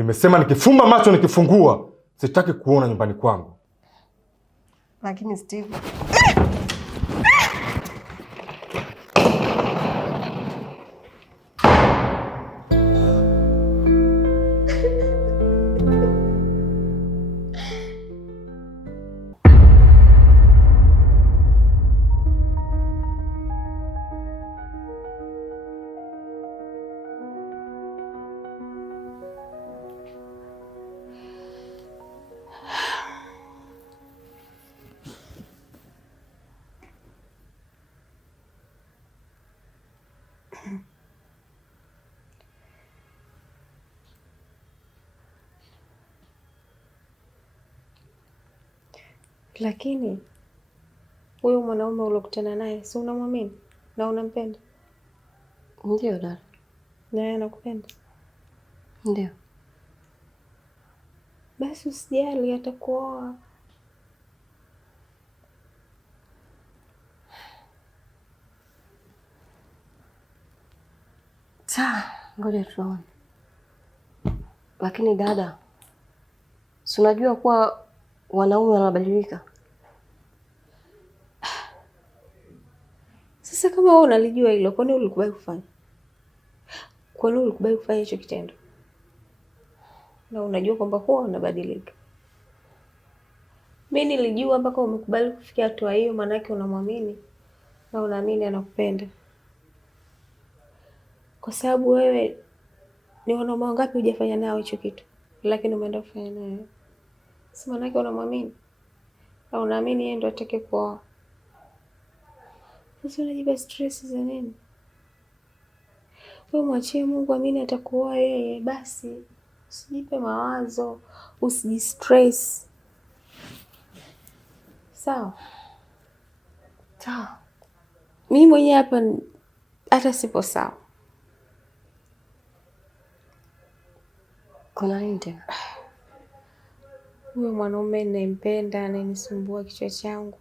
Nimesema nikifumba macho nikifungua, sitaki kuona nyumbani kwangu. Lakini Steve, lakini huyu mwanaume uliokutana naye si unamwamini na unampenda? Ndio dada. Naye anakupenda? Ndio. Basi usijali, atakuoa. Sawa, ngoja tuone. Lakini dada, si unajua kuwa wanaume wanabadilika? Sasa kama wewe unalijua hilo, kwa nini ulikubali kufanya? Kwa nini ulikubali kufanya hicho kitendo? Na unajua kwamba huwa unabadilika. Mimi nilijua mpaka umekubali kufikia hatua hiyo, maana yake unamwamini na unaamini anakupenda. Kwa sababu wewe ni wanaume wangapi hujafanya nao hicho kitu, lakini umeenda kufanya naye. Si maana yake unamwamini na unaamini yeye ndo atake kuoa. Sasa unajipa stress za nini? Wewe mwachie Mungu, amini atakuoa yeye basi. Usijipe mawazo, usijistress. Sawa? Sawa. Mimi mwenyewe hapa hata sipo sawa. Kuna nini tena? Huyo mwanaume ninayempenda ananisumbua kichwa changu.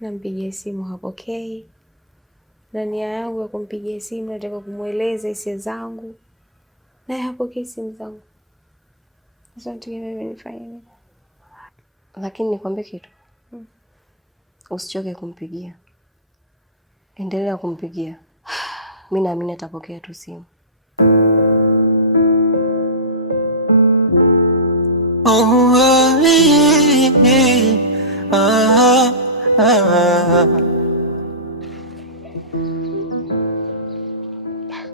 Nampigia simu hapokei. Na nia yangu ya kumpigia simu nataka kumweleza hisia zangu, naye hapokei simu zangu. Sasa nategemea mimi nifanye nini? Lakini nikwambie kitu. Usichoke kumpigia. Endelea kumpigia. Mimi naamini atapokea tu simu.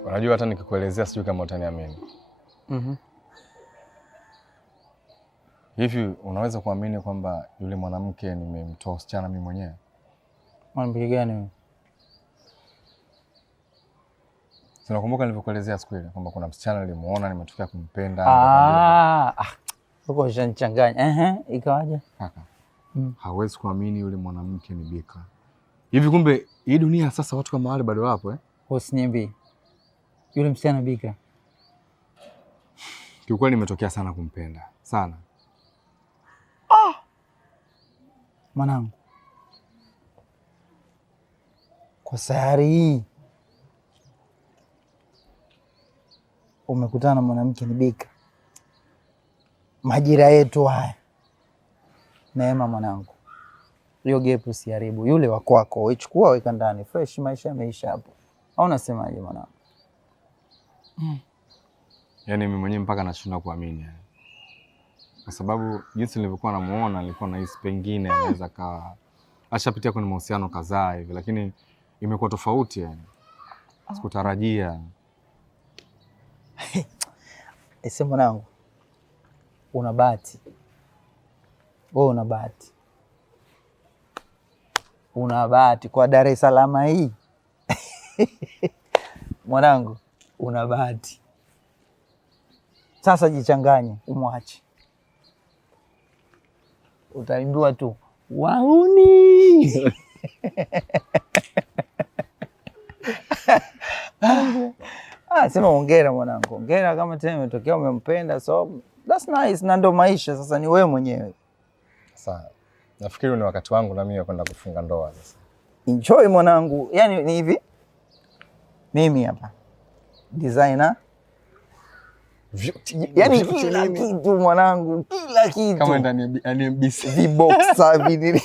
Unajua hata nikikuelezea sijui kama utaniamini. Hivi unaweza kuamini kwamba yule mwanamke nimemtoa usichana mimi mwenyewe? Mwanamke gani wewe? Sinakumbuka nilivyokuelezea siku ile kwamba kuna msichana nilimuona nimetokea kumpenda. Uko unachanganya. Ikawaje? Kaka. Hawezi kuamini yule mwanamke ni bikra. Hivi kumbe hii dunia sasa watu kama wale bado wapo Usiniambie. Yule msichana bikra. Kiukweli nimetokea sana kumpenda. Sana. Mwanangu. Kwa sayari hii umekutana na mwanamke ni bikra. Majira yetu haya. Neema mwanangu. Hiyo gap usiharibu. Yule wa kwako uichukua weka ndani fresh, maisha yameisha hapo. Au unasemaje mwanangu? Yaani mimi mwenyewe mpaka nashindwa kuamini. Kwa sababu jinsi nilivyokuwa namuona nilikuwa nahisi pengine anaweza kawa ashapitia kwenye mahusiano kadhaa hivi, lakini imekuwa tofauti yani. Sikutarajia. Ese mwanangu. Una bahati. Wewe una bahati. Una bahati kwa Dar es Salaam hii. Mwanangu, una bahati. Sasa jichanganye, umwache. Utaimbiwa tu wauni. Sema hongera mwanangu. Hongera kama tena umetokea umempenda, so that's nice, na ndo maisha sasa, ni wewe mwenyewe. Sawa. Nafikiri ni wakati wangu na mimi kwenda kufunga ndoa sasa. Enjoy mwanangu. Yaani ni hivi. Mimi hapa designer Yaani kila kitu mwanangu, kila kitu. Kama ndani ya NBC viboxa vinini.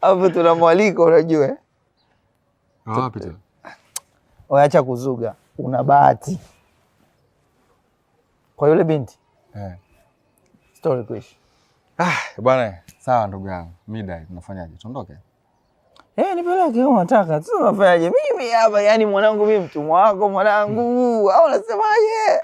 Hapo tuna mwaliko unajua. Wapi tena? Acha kuzuga. Una bahati. Kwa yule binti. Story kwish. Bwana, sawa ndugu yangu. Mida tunafanyaje? Tuondoke? Nipeleke kama unataka. Tunafanyaje? Mimi hapa yani mwanangu mimi mtumwa wako mwanangu. Au unasemaje?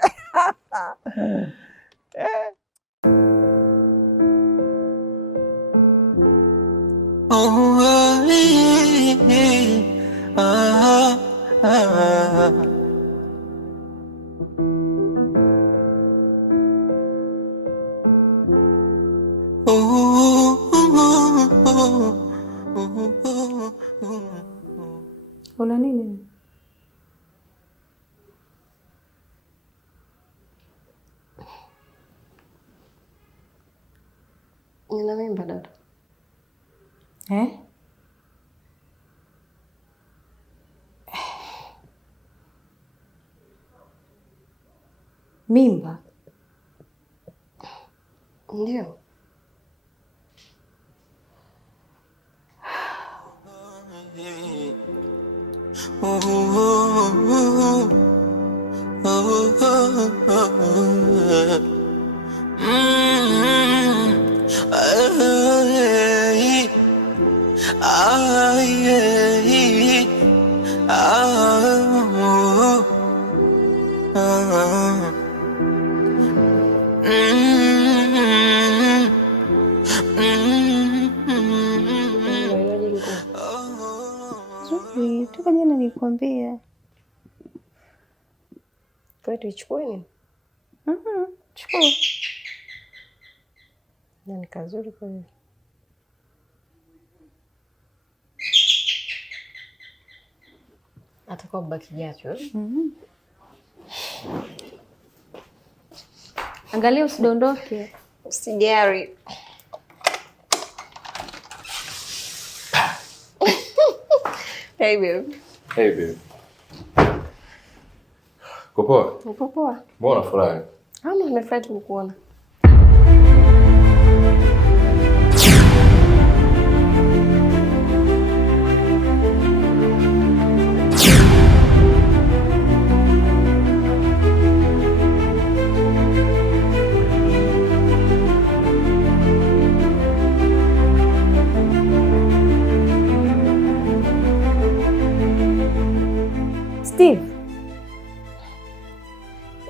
Una nini? Nina mimba dada. Mimba? Ndio. Toka jana nilikwambia. Kwa tuichukue nini? Chukua. Ni kazuri kwa hiyo. Atakuwa baki jacho. Angalia usidondoke. Usijari. Hey babe. Hey babe. Poa. Poa. Mbona furahi? Nimefurahi kukuona. Steve.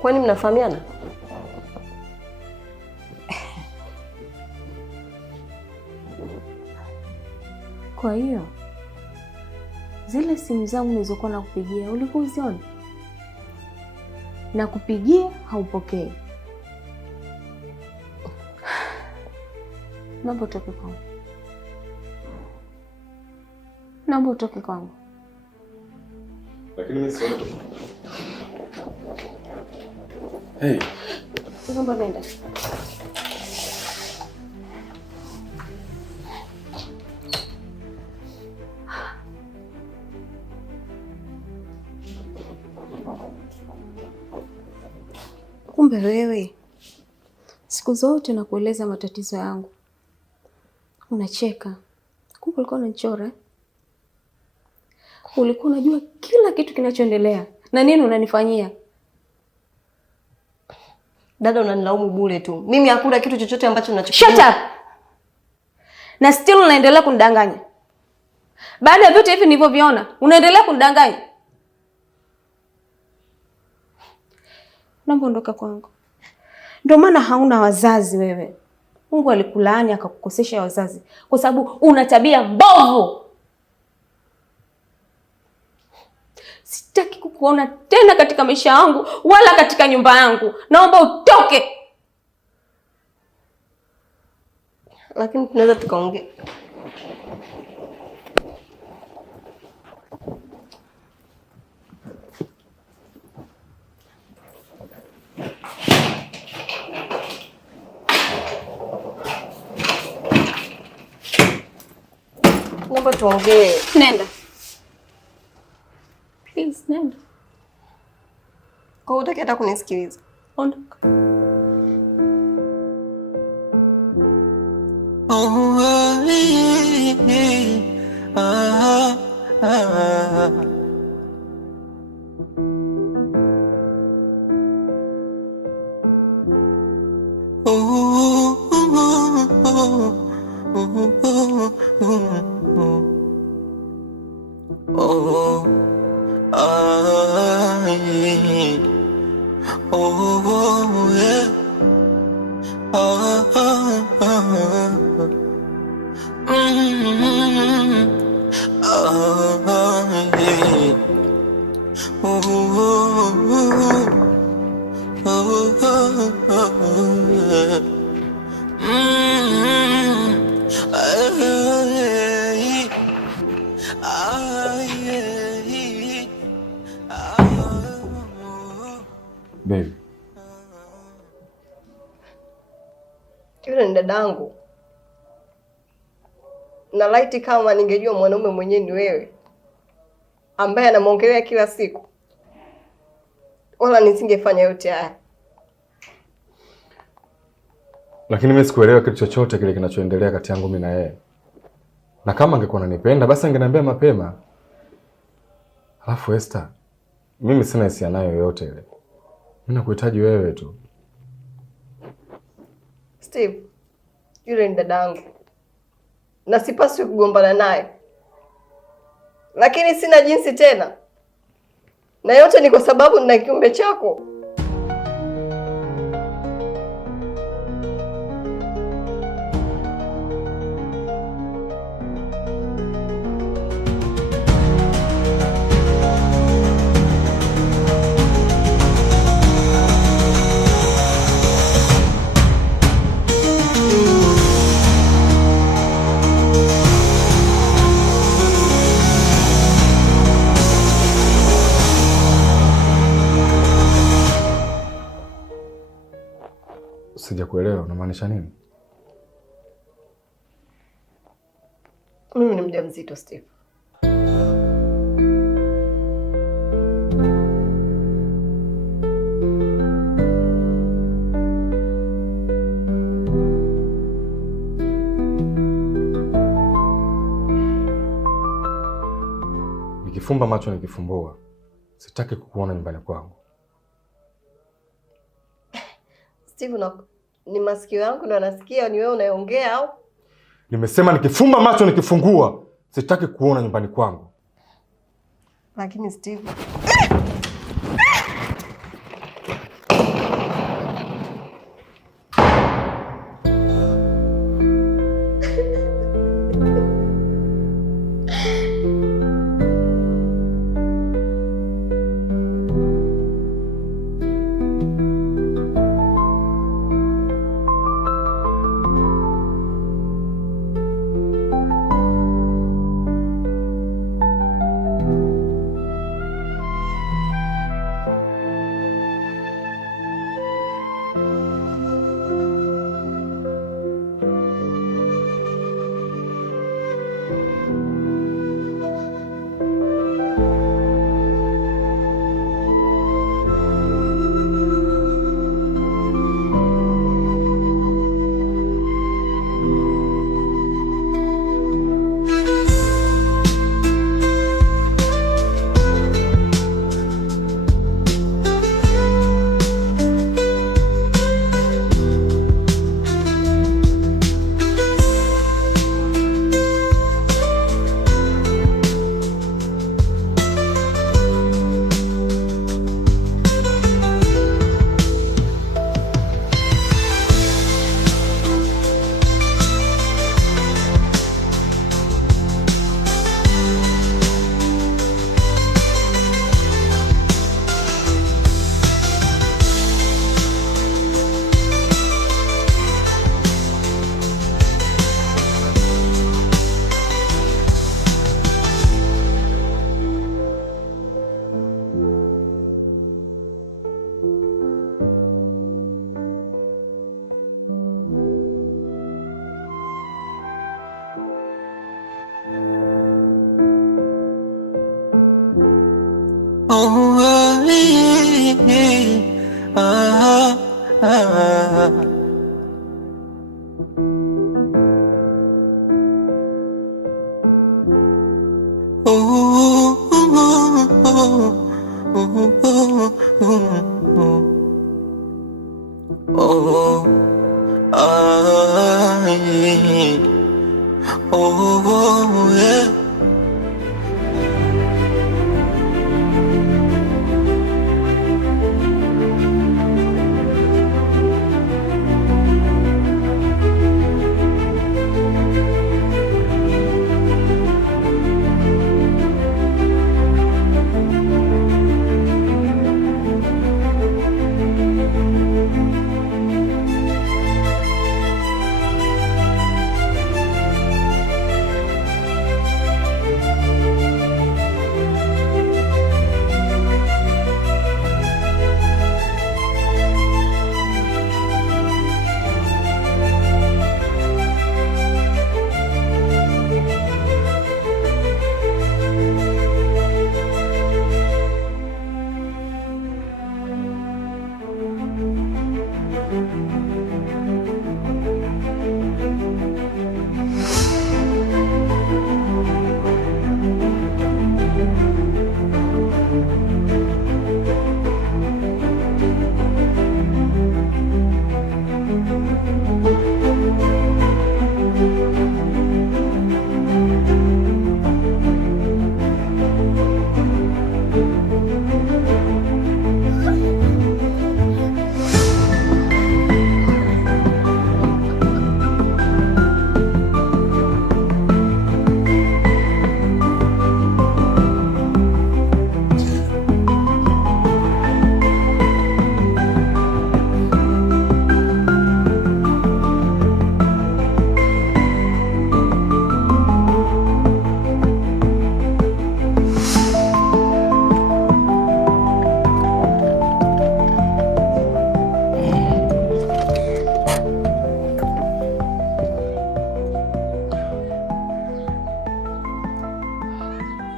Kwani mnafahamiana? Kwa hiyo zile simu zangu nilizokuwa nakupigia ulikuwa uziona? Na kupigia haupokei. Naomba utoke kwangu. Naomba utoke kwangu. Lakini mimi sioni. Hey. Naomba nenda. Kumbe wewe siku zote nakueleza matatizo yangu unacheka. Kumbe ulikuwa unanichora. Ulikuwa unajua kila kitu kinachoendelea na nini unanifanyia. Dada, unanilaumu bure tu. Mimi hakuna kitu chochote ambacho ninachokijua. Shut up. Na still unaendelea kunidanganya. Baada ya vyote hivi nilivyoviona, unaendelea kunidanganya. Naomba ondoka kwangu. Ndio maana hauna wazazi wewe. Mungu alikulaani akakukosesha wazazi kwa sababu una tabia mbovu. Sitaki kukuona tena katika maisha yangu wala katika nyumba yangu. Naomba utoke. Lakini tunaweza tukaongea. Naomba tuongee. Nenda. Please, nenda. Kwa hiyo hutaki hata kunisikiliza. Ondoka. Baby. Yule ni dadangu. Na laiti kama ningejua mwanaume mwenyewe ni wewe ambaye anamwongelea kila siku, wala nisingefanya yote haya. Lakini mimi sikuelewa kitu chochote kile kinachoendelea kati yangu mimi na yeye. Na kama angekuwa ananipenda basi angeniambia mapema. Alafu Esther, mimi sina hisia nayo yoyote ile. Mimi nakuhitaji wewe tu. Steve, yule ni dadangu. Na sipaswi kugombana naye. Lakini sina jinsi tena. Na yote ni kwa sababu nina kiumbe chako. Sijakuelewa, unamaanisha nini? Mimi ni mjamzito, Steve. Nikifumba macho nikifumbua, sitaki kukuona nyumbani kwangu. Steve, ni masikio yangu ndo anasikia ni wewe unayeongea au? Nimesema nikifumba macho nikifungua, sitaki kuona nyumbani kwangu. Lakini Steve,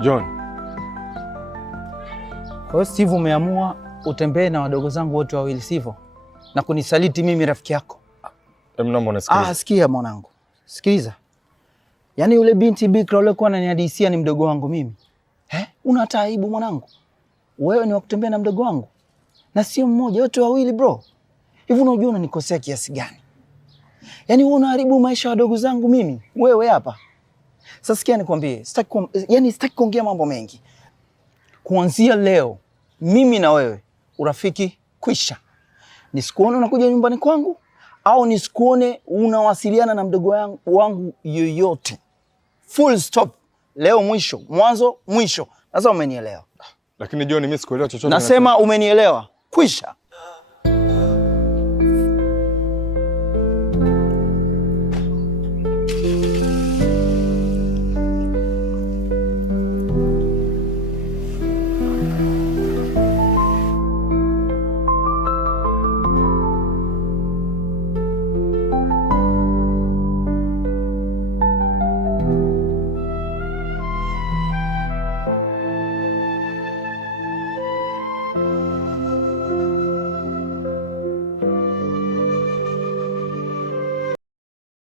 John. Kwa hiyo Steve, umeamua utembee na wadogo zangu wote wawili, sivyo? Na kunisaliti mimi rafiki yako. Naomba unisikilize. Sikia mwanangu. Sikiliza. Yaani yule binti bikra uliokuwa unanihadisia ni mdogo wangu mimi. Una taibu mwanangu. Wewe ni wa kutembea na mdogo wangu. Na sio mmoja, wote wawili bro. Hivi unajua unanikosea kiasi gani? Yaani wewe unaharibu maisha ya wadogo zangu mimi. Wewe hapa. Sasa sikia nikwambie, sitaki kuongea mambo mengi. Kuanzia leo, mimi na wewe, urafiki kwisha. Nisikuone unakuja nyumbani kwangu, au nisikuone unawasiliana na mdogo wangu yoyote. Full stop. Leo mwisho, mwanzo mwisho. Sasa umenielewa. Lakini John, mimi sikuelewa chochote. Nasema umenielewa. Kwisha.